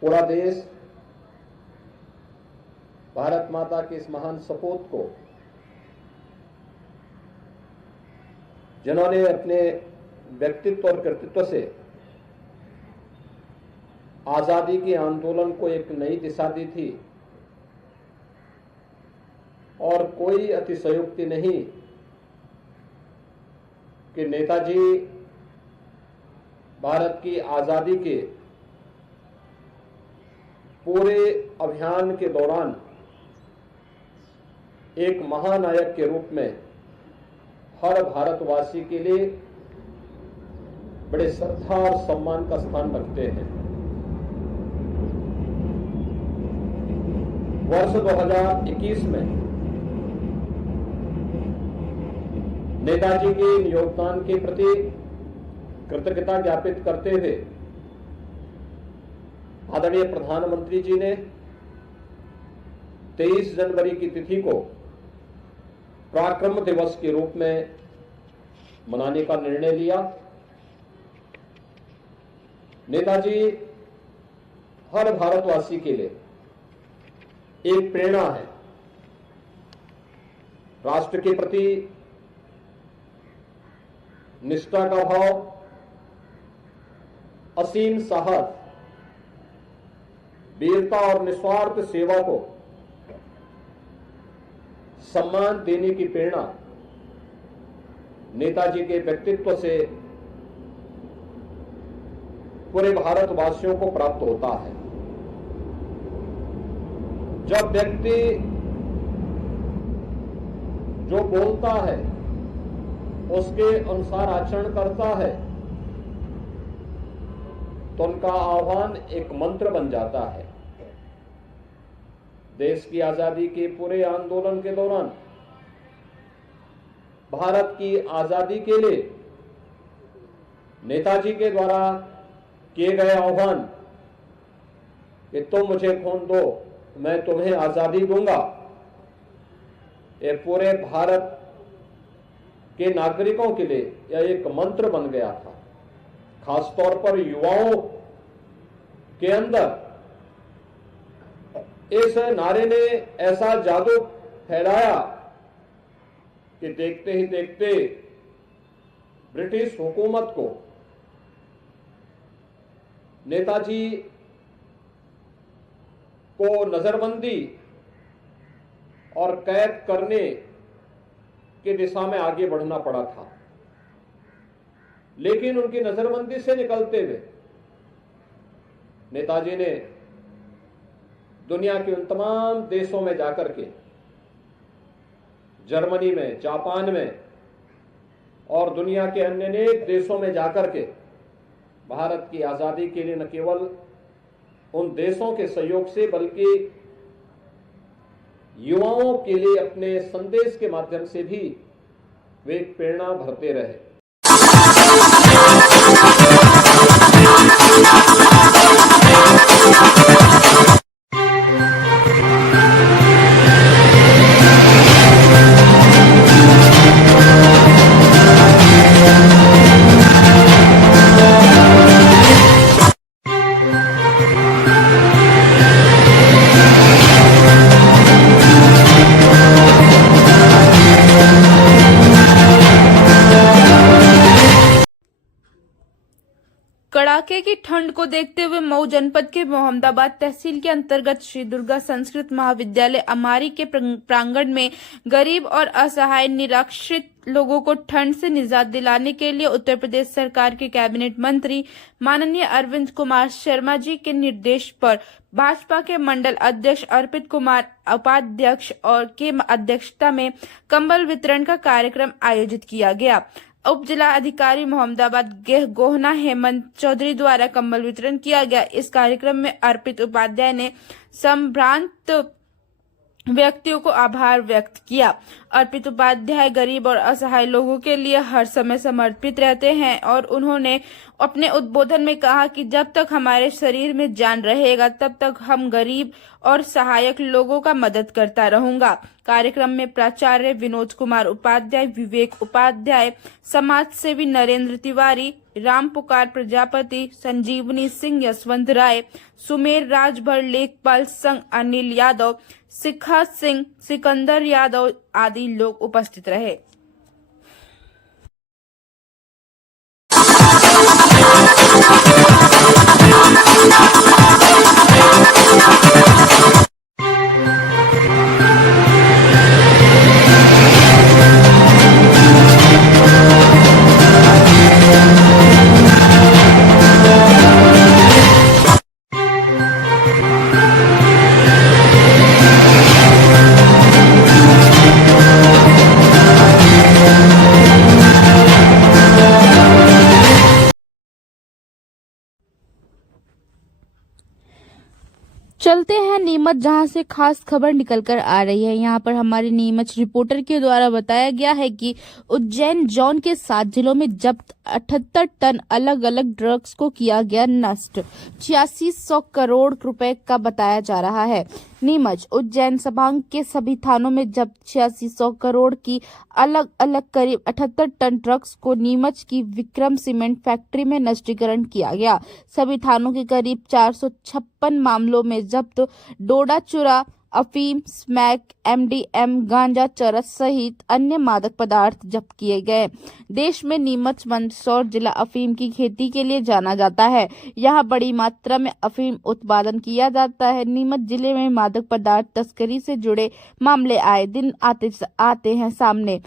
पूरा देश भारत माता के इस महान सपूत को, जिन्होंने अपने व्यक्तित्व और कृतित्व से आजादी के आंदोलन को एक नई दिशा दी थी, और कोई अतिशयोक्ति नहीं कि नेताजी भारत की आजादी के पूरे अभियान के दौरान एक महानायक के रूप में हर भारतवासी के लिए बड़े श्रद्धा और सम्मान का स्थान रखते हैं। वर्ष 2021 में नेताजी के योगदान के प्रति कृतज्ञता ज्ञापित करते हुए आदरणीय प्रधानमंत्री जी ने 23 जनवरी की तिथि को पराक्रम दिवस के रूप में मनाने का निर्णय लिया। नेताजी हर भारतवासी के लिए एक प्रेरणा है। राष्ट्र के प्रति निष्ठा का भाव, असीम साहस, वीरता और निस्वार्थ सेवा को सम्मान देने की प्रेरणा नेताजी के व्यक्तित्व से पूरे भारतवासियों को प्राप्त होता है। जब व्यक्ति जो बोलता है उसके अनुसार आचरण करता है तो उनका आह्वान एक मंत्र बन जाता है। देश की आजादी के पूरे आंदोलन के दौरान भारत की आजादी के लिए नेताजी के द्वारा किए गए आह्वान कि तुम मुझे खून दो, मैं तुम्हें आजादी दूंगा, ये पूरे भारत के नागरिकों के लिए यह एक मंत्र बन गया था। खासतौर पर युवाओं के अंदर इस नारे ने ऐसा जादू फैलाया कि देखते ही देखते ब्रिटिश हुकूमत को नेताजी को नजरबंदी और कैद करने की दिशा में आगे बढ़ना पड़ा था। लेकिन उनकी नजरबंदी से निकलते हुए नेताजी ने दुनिया के उन तमाम देशों में जाकर के, जर्मनी में, जापान में और दुनिया के अन्य अनेक देशों में जाकर के भारत की आजादी के लिए न केवल उन देशों के सहयोग से बल्कि युवाओं के लिए अपने संदेश के माध्यम से भी वे एक प्रेरणा भरते रहे। कड़ाके की ठंड को देखते हुए मऊ जनपद के मोहम्मदाबाद तहसील के अंतर्गत श्री दुर्गा संस्कृत महाविद्यालय अमारी के प्रांगण में गरीब और असहाय निराश्रित लोगों को ठंड से निजात दिलाने के लिए उत्तर प्रदेश सरकार के कैबिनेट मंत्री माननीय अरविंद कुमार शर्मा जी के निर्देश पर भाजपा के मंडल अध्यक्ष अर्पित कुमार उपाध्यक्ष और के अध्यक्षता में कंबल वितरण का कार्यक्रम आयोजित किया गया। उप जिला अधिकारी मोहम्मदाबाद गोहना हेमंत चौधरी द्वारा कंबल वितरण किया गया। इस कार्यक्रम में अर्पित उपाध्याय ने संभ्रांत व्यक्तियों को आभार व्यक्त किया। अर्पित उपाध्याय गरीब और असहाय लोगों के लिए हर समय समर्पित रहते हैं और उन्होंने अपने उद्बोधन में कहा कि जब तक हमारे शरीर में जान रहेगा तब तक हम गरीब और सहायक लोगों का मदद करता रहूंगा। कार्यक्रम में प्राचार्य विनोद कुमार उपाध्याय, विवेक उपाध्याय, समाज सेवी नरेंद्र तिवारी, राम पुकार प्रजापति, संजीवनी सिंह, यशवंत राय, सुमेर राजभर, लेखपाल संघ अनिल यादव, शिखा सिंह, सिकंदर यादव आदि लोग उपस्थित रहे। चलते हैं नीमच, जहां से खास खबर निकलकर आ रही है। यहां पर हमारे नीमच रिपोर्टर के द्वारा बताया गया है कि उज्जैन जोन के 7 जिलों में जब्त 78 टन अलग अलग ड्रग्स को किया गया नष्ट। 8600 करोड़ रुपए का बताया जा रहा है। नीमच उज्जैन संभाग के सभी थानों में जब्त 8600 करोड़ की अलग अलग करीब 78 टन ड्रग्स को नीमच की विक्रम सीमेंट फैक्ट्री में नष्टीकरण किया गया। सभी थानों के करीब 456 मामलों में जब्त डोडा चूरा, अफीम, स्मैक, एमडीएम, गांजा, चरस सहित अन्य मादक पदार्थ जब्त किए गए। देश में नीमच मंदसौर जिला अफीम की खेती के लिए जाना जाता है। यहां बड़ी मात्रा में अफीम उत्पादन किया जाता है। नीमच जिले में मादक पदार्थ तस्करी से जुड़े मामले आए दिन आते हैं सामने,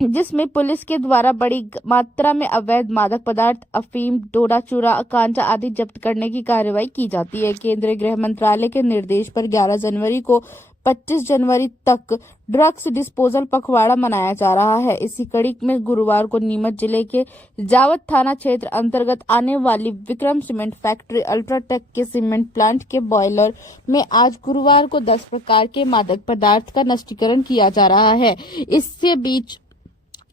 जिसमें पुलिस के द्वारा बड़ी मात्रा में अवैध मादक पदार्थ, अफीम, डोडा चूरा, गांजा आदि जब्त करने की कार्रवाई की जाती है। केंद्रीय गृह मंत्रालय के निर्देश पर 11 जनवरी को 25 जनवरी तक ड्रग्स डिस्पोजल पखवाड़ा मनाया जा रहा है। इसी कड़ी में गुरुवार को नीमच जिले के जावत थाना क्षेत्र अंतर्गत आने वाली विक्रम सीमेंट फैक्ट्री अल्ट्राटेक के सीमेंट प्लांट के बॉयलर में आज गुरुवार को 10 प्रकार के मादक पदार्थ का नष्टीकरण किया जा रहा है। इससे बीच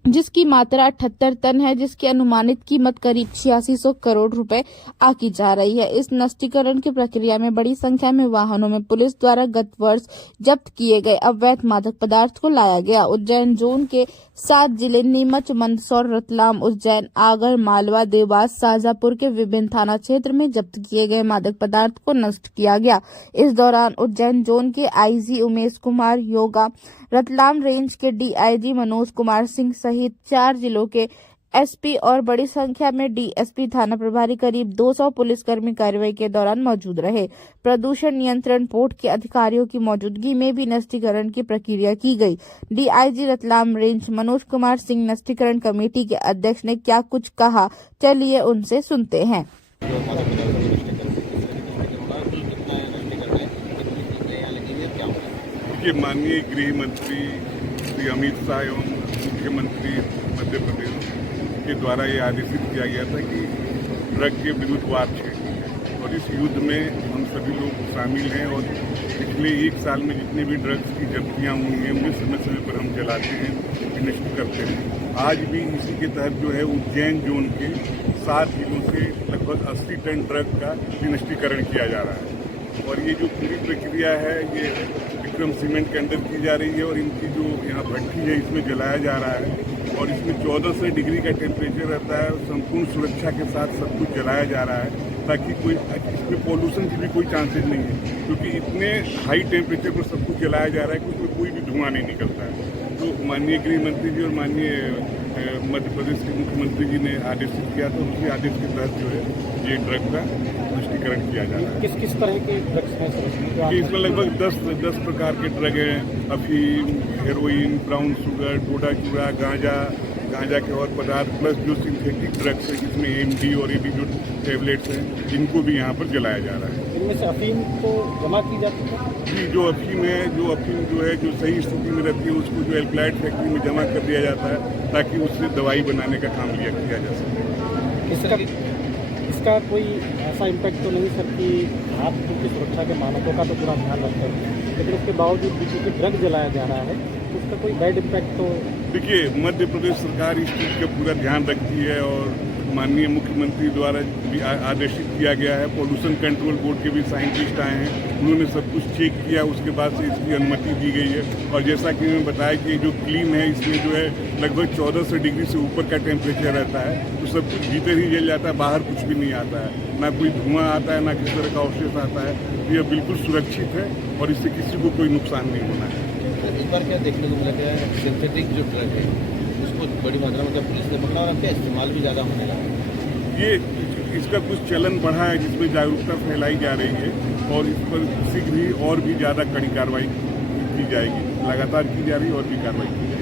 जिसकी मात्रा 78 टन है, जिसकी अनुमानित कीमत करीब 8600 करोड़ रुपए आकी जा रही है। इस नष्टीकरण की प्रक्रिया में बड़ी संख्या में वाहनों में पुलिस द्वारा गत वर्ष जब्त किए गए अवैध मादक पदार्थ को लाया गया। उज्जैन जोन के 7 जिले नीमच, मंदसौर, रतलाम, उज्जैन, आगर, मालवा, देवास, शाहजहांपुर के विभिन्न थाना क्षेत्र में जब्त किए गए मादक पदार्थ को नष्ट किया गया। इस दौरान उज्जैन जोन के आईजी उमेश कुमार योगा, रतलाम रेंज के डीआईजी मनोज कुमार सिंह सहित 4 जिलों के एसपी और बड़ी संख्या में डीएसपी, थाना प्रभारी, करीब 200 पुलिसकर्मी कार्रवाई के दौरान मौजूद रहे। प्रदूषण नियंत्रण बोर्ड के अधिकारियों की मौजूदगी में भी नष्टीकरण की प्रक्रिया की गई। डीआईजी रतलाम रेंज मनोज कुमार सिंह नष्टीकरण कमेटी के अध्यक्ष ने क्या कुछ कहा, चलिए उनसे सुनते हैं। माननीय गृह मंत्री श्री अमित शाह एवं मुख्यमंत्री मध्य प्रदेश के द्वारा ये आदेशित किया गया था कि ड्रग के विरुद्ध वार छेड़नी और इस युद्ध में हम सभी लोग शामिल हैं और पिछले 1 साल में जितने भी ड्रग्स की जब्तियाँ हुई हैं उन्हें समय समय पर हम चलाते हैं, निष्ठ करते हैं। आज भी इसी के तहत जो है उज्जैन जोन के 7 जिलों से लगभग 80 टन ड्रग का निष्टीकरण किया जा रहा है और ये जो पूरी प्रक्रिया है ये विक्रम सीमेंट के अंदर की जा रही है और इनकी जो यहाँ भट्टी है इसमें जलाया जा रहा है और इसमें 1400 डिग्री का टेम्परेचर रहता है। संपूर्ण सुरक्षा के साथ सब कुछ जलाया जा रहा है ताकि कोई इसमें पॉल्यूशन की भी कोई चांसेस नहीं है, क्योंकि इतने हाई टेम्परेचर पर सब कुछ जलाया जा रहा है कि उसमें कोई भी धुआं नहीं निकलता है। तो माननीय गृह मंत्री जी और माननीय मध्य प्रदेश के मुख्यमंत्री जी ने आदेशित किया था, उसी आदेश के तहत जो है ये ड्रग का नष्टीकरण किया जा रहा है। किस तरह के ड्रग्स हैं? इसमें लगभग 10 प्रकार के ड्रग हैं, अफीम, हेरोइन, ब्राउन शुगर, डोडा चूरा, गांजा के और पदार्थ प्लस जो सिंथेटिक ड्रग्स है जिसमें एमडी और एडी जो टैबलेट्स हैं जिनको भी यहाँ पर जलाया जा रहा है। इनमें से अफीम तो जमा की जाती है जी, जो अफीम जो है जो सही स्थिति में रहती है उसको जो एल्कलाइड फैक्ट्री में जमा कर दिया जाता है ताकि उससे दवाई बनाने का काम किया जा सके। इसका कोई ऐसा इम्पैक्ट तो नहीं सर कि आप की सुरक्षा के मानकों का तो पूरा ध्यान रखते हैं, लेकिन उसके बावजूद बीच में ड्रग जलाया जा रहा है तो उसका कोई बैड इम्पैक्ट तो? देखिए, मध्य प्रदेश सरकार इस चीज़ का पूरा ध्यान रखती है और माननीय मुख्यमंत्री द्वारा भी आदेशित किया गया है। पॉल्यूशन कंट्रोल बोर्ड के भी साइंटिस्ट आए हैं, उन्होंने सब कुछ चेक किया, उसके बाद से इसकी अनुमति दी गई है। और जैसा कि मैंने बताया कि जो क्लीन है इसमें जो है लगभग 1400 डिग्री से ऊपर का टेम्परेचर रहता है, तो सब कुछ भीतर ही जल जाता है, बाहर कुछ भी नहीं आता है, ना कोई धुआं आता है, ना किसी तरह का अवशेष आता है। तो यह बिल्कुल सुरक्षित है और इससे किसी को कोई नुकसान नहीं होना है। इस बार क्या देखने को मिला है, सिंथेटिक जो ड्रग है उसको बड़ी मात्रा में पुलिस ने पकड़ा और उनका इस्तेमाल भी ज़्यादा होने लगा। ये इसका कुछ चलन बढ़ा है जिसमें जागरूकता फैलाई जा रही है और इस पर शीघ्र ही और भी ज़्यादा कड़ी कार्रवाई की जाएगी, लगातार की जा रही है और भी कार्रवाई की जाएगी।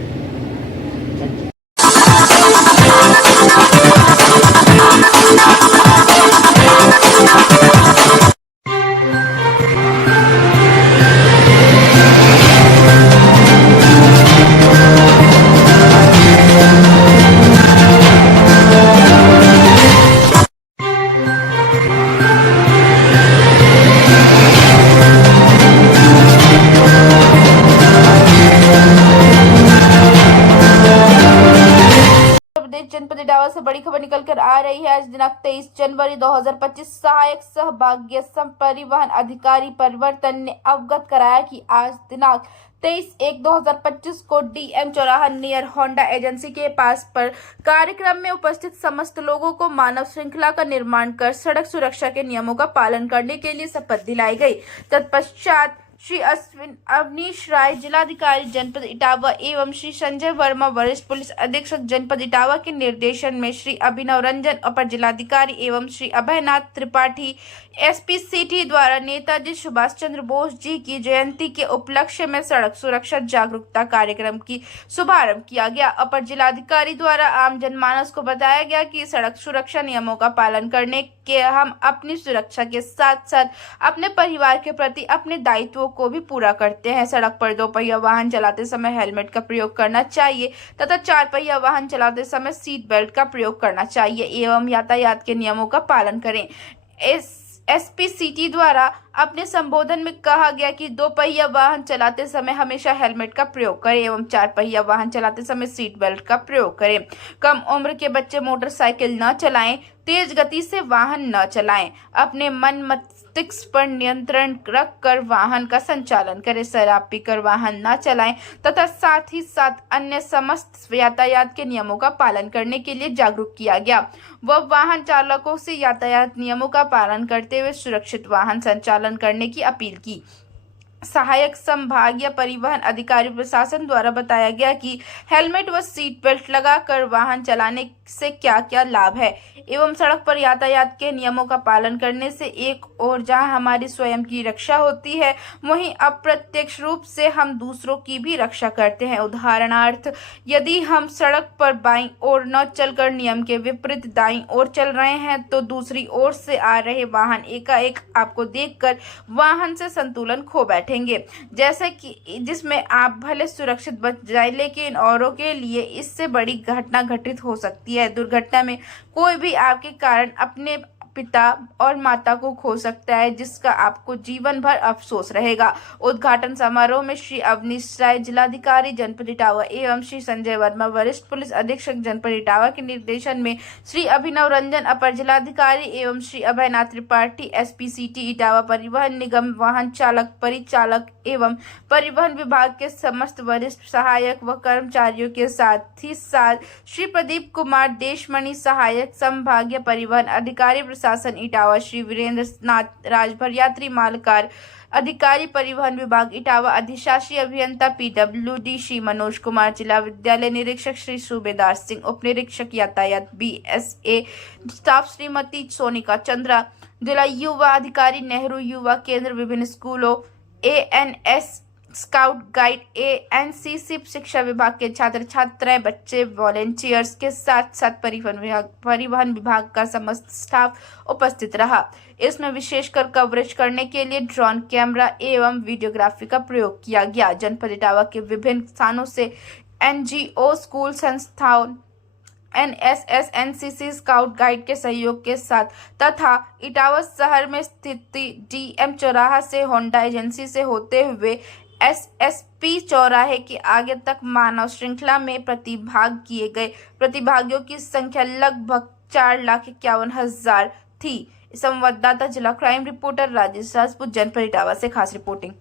जनपद इटावा से बड़ी खबर निकलकर आ रही है। आज दिनांक 23 जनवरी 2025 सहायक सहभाग्य परिवहन अधिकारी परिवर्तन ने अवगत कराया कि आज दिनांक 23/1/2025 को डीएम चौराहा नियर होंडा एजेंसी के पास पर कार्यक्रम में उपस्थित समस्त लोगों को मानव श्रृंखला का निर्माण कर सड़क सुरक्षा के नियमों का पालन करने के लिए शपथ दिलाई गई। तत्पश्चात श्री अवनीश राय जिलाधिकारी जनपद इटावा एवं श्री संजय वर्मा वरिष्ठ पुलिस अधीक्षक जनपद इटावा के निर्देशन में श्री अभिनव रंजन अपर जिलाधिकारी एवं श्री अभयनाथ त्रिपाठी एसपी सिटी द्वारा नेताजी सुभाष चंद्र बोस जी की जयंती के उपलक्ष्य में सड़क सुरक्षा जागरूकता कार्यक्रम की शुभारंभ किया गया। अपर जिलाधिकारी द्वारा आम जनमानस को बताया गया कि सड़क सुरक्षा नियमों का पालन करने के हम अपनी सुरक्षा के साथ साथ अपने परिवार के प्रति अपने दायित्वों को भी पूरा करते हैं। सड़क पर 2 पहिया वाहन चलाते समय हेलमेट का प्रयोग करना चाहिए तथा 4 पहिया वाहन चलाते समय सीट बेल्ट का प्रयोग करना चाहिए एवं यातायात के नियमों का पालन करें। एसपी सिटी द्वारा अपने संबोधन में कहा गया कि 2 पहिया वाहन चलाते समय हमेशा हेलमेट का प्रयोग करें एवं 4 पहिया वाहन चलाते समय सीट बेल्ट का प्रयोग करें। कम उम्र के बच्चे मोटरसाइकिल न चलाएं, तेज गति से वाहन न चलाएं, अपने मन मस्तिष्क पर नियंत्रण रखकर वाहन का संचालन करें, शराब पीकर वाहन न चलाएं तथा साथ ही साथ अन्य समस्त यातायात के नियमों का पालन करने के लिए जागरूक किया गया। वह वाहन चालकों से यातायात नियमों का पालन करते हुए सुरक्षित वाहन संचालन करने की अपील की। सहायक संभागीय परिवहन अधिकारी प्रशासन द्वारा बताया गया कि हेलमेट व सीट बेल्ट लगाकर वाहन चलाने से क्या क्या लाभ है एवं सड़क पर यातायात के नियमों का पालन करने से एक और जहां हमारी स्वयं की रक्षा होती है वहीं अप्रत्यक्ष रूप से हम दूसरों की भी रक्षा करते हैं। उदाहरणार्थ, यदि हम सड़क पर बाईं ओर न चलकर नियम के विपरीत दाईं ओर चल रहे हैं तो दूसरी ओर से आ रहे वाहन एकाएक आपको देखकर वाहन से संतुलन खो बैठे, जैसे कि जिसमें आप भले सुरक्षित बच जाए लेकिन औरों के लिए इससे बड़ी घटना घटित हो सकती है। दुर्घटना में कोई भी आपके कारण अपने पिता और माता को खो सकता है जिसका आपको जीवन भर अफसोस रहेगा। उद्घाटन समारोह में श्री अवनीश राय जिलाधिकारी जनपद इटावा एवं श्री संजय वर्मा वरिष्ठ पुलिस अधीक्षक जनपद इटावा के निर्देशन में श्री अभिनव रंजन अपर जिलाधिकारी एवं श्री अभयनाथ त्रिपाठी एसपी सिटी इटावा परिवहन निगम वाहन चालक परिचालक एवं परिवहन विभाग के समस्त वरिष्ठ सहायक व कर्मचारियों के साथ ही साथ श्री प्रदीप कुमार देशमणि सहायक संभागीय परिवहन अधिकारी प्रशासन इटावा श्री वीरेंद्र नाथ राजभर यात्री मालकार अधिकारी परिवहन विभाग इटावा अधिशासी अभियंता पीडब्ल्यूडी श्री मनोज कुमार जिला विद्यालय निरीक्षक श्री सूबेदार सिंह उप निरीक्षक यातायात BSA स्टाफ श्रीमती सोनिका चंद्रा जिला युवा अधिकारी नेहरू युवा केंद्र विभिन्न स्कूलों ANS स्काउट गाइड एनसीसी शिक्षा विभाग के छात्र छात्राएं बच्चे वॉलेंटियर्स के साथ साथ परिवहन विभाग का समस्त स्टाफ उपस्थित रहा। इसमें विशेषकर कवरेज करने के लिए ड्रोन कैमरा एवं वीडियोग्राफी का प्रयोग किया गया। जनपद इटावा के विभिन्न स्थानों से एनजीओ, स्कूल संस्थाओं, एनएसएस, एनसीसी, स्काउट गाइड के सहयोग के साथ तथा इटावा शहर में स्थित डीएम चौराहा से होंडा एजेंसी से होते हुए एसएसपी चौराहे के आगे तक मानव श्रृंखला में प्रतिभाग किए गए। प्रतिभागियों की संख्या लगभग 4,51,000 थी। संवाददाता जिला क्राइम रिपोर्टर राजेश राजपूत, जनपद इटावा से खास रिपोर्टिंग।